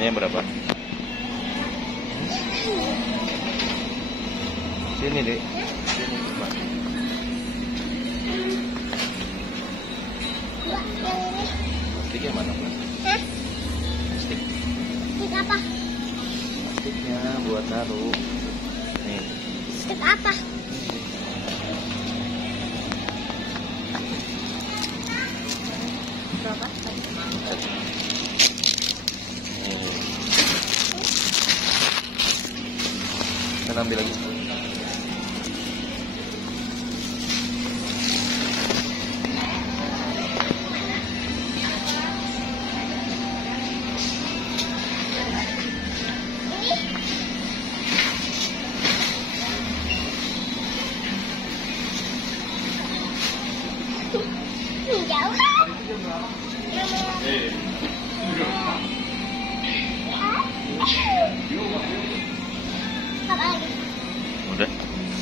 Maunya berapa? Sini, Dek. Sini, coba. Plastiknya mana, plastik? Hah? Plastik. Stick apa? Plastiknya buat naruh. Nih. Stick apa? Berapa? Kita ambil lagi.